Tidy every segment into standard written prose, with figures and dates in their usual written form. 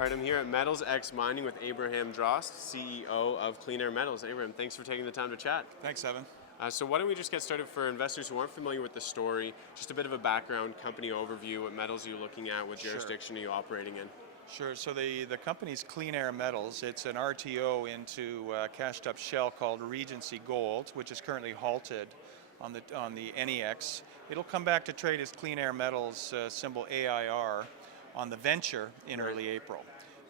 All right, I'm here at Metals X Mining with Abraham Drost, CEO of Clean Air Metals. Abraham, thanks for taking the time to chat. Thanks, Evan. So why don't we just get started for investors who aren't familiar with the story, just a bit of a background, company overview, what metals are you looking at, what jurisdiction are you operating in? Sure, so the company's Clean Air Metals. It's an RTO into a cashed up shell called Regency Gold, which is currently halted on the NEX. It'll come back to trade as Clean Air Metals, symbol AIR, on the Venture in early April.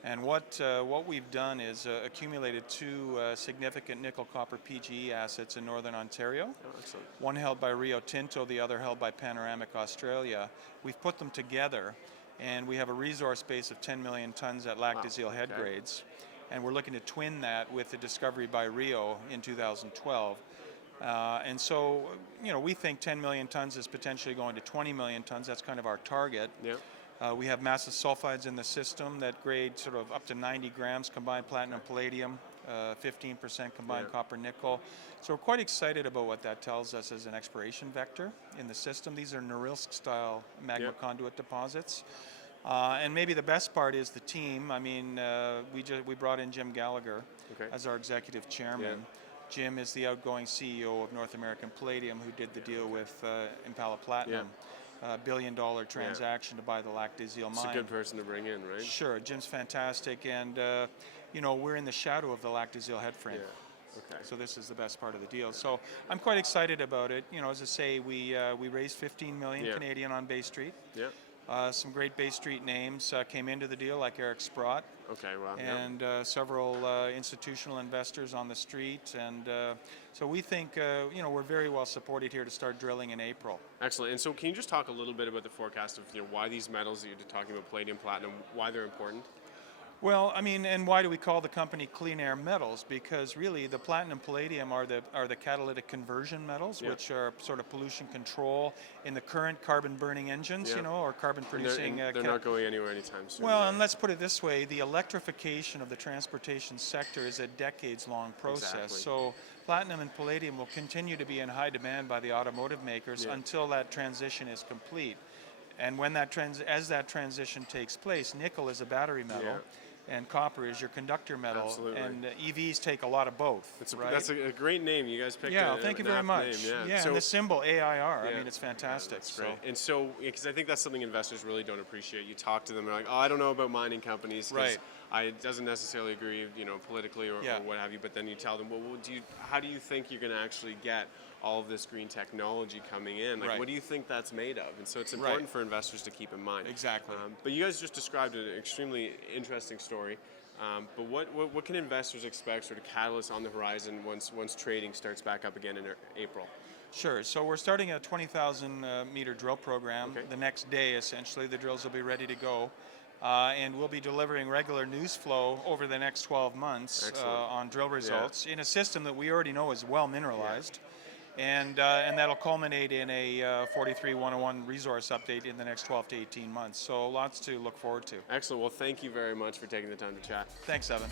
And what we've done is accumulated two significant nickel copper PGE assets in Northern Ontario. Oh, excellent. One held by Rio Tinto, the other held by Panoramic Australia. We've put them together, and we have a resource base of 10 million tons at Lac des Îles head grades. And we're looking to twin that with the discovery by Rio in 2012. And so, we think 10 million tons is potentially going to 20 million tons. That's kind of our target. Yeah. We have massive sulfides in the system that grade sort of up to 90 grams combined platinum palladium, 15% combined copper nickel. So we're quite excited about what that tells us as an exploration vector in the system. These are Norilsk style magma conduit deposits. And maybe the best part is the team. I mean, we brought in Jim Gallagher as our executive chairman. Yeah. Jim is the outgoing CEO of North American Palladium, who did the deal with Impala Platinum. $1 billion transaction to buy the Lac des Îles mine. It's a good person to bring in, right? Sure, Jim's fantastic, and we're in the shadow of the Lac des Îles headframe. Yeah. Okay. So this is the best part of the deal. So I'm quite excited about it. As I say, we raised 15 million Canadian on Bay Street. Yeah. Some great Bay Street names came into the deal, like Eric Sprott. Okay, wow. And several institutional investors on the street. And so we think, we're very well supported here to start drilling in April. Excellent. And so can you just talk a little bit about the forecast of why these metals that you're talking about, palladium, platinum, why they're important? Well, I mean, and why do we call the company Clean Air Metals? Because really, the platinum, palladium are the catalytic conversion metals, which are sort of pollution control in the current carbon-burning engines, or carbon-producing. They're not going anywhere anytime soon. Well, and let's put it this way: the electrification of the transportation sector is a decades-long process. Exactly. So, platinum and palladium will continue to be in high demand by the automotive makers until that transition is complete. And when as that transition takes place, nickel is a battery metal. And copper is your conductor metal. Absolutely. And EVs take a lot of both. That's a great name. You guys picked thank you very much. Name. Yeah, so, and the symbol AIR, I mean, it's fantastic. That's great. And so, because I think that's something investors really don't appreciate. You talk to them, they're like, oh, I don't know about mining companies. Right. I doesn't necessarily agree, politically or what have you, but then you tell them, well, how do you think you're going to actually get all of this green technology coming in? Like, what do you think that's made of? And so it's important for investors to keep in mind. Exactly. But you guys just described an extremely interesting story. But what can investors expect, sort of catalysts on the horizon once trading starts back up again in April? Sure. So we're starting a 20,000 meter drill program. The next day, essentially, the drills will be ready to go. And we'll be delivering regular news flow over the next 12 months on drill results in a system that we already know is well mineralized. And that'll culminate in a 43-101 resource update in the next 12 to 18 months. So lots to look forward to. Excellent. Well, thank you very much for taking the time to chat. Thanks, Evan.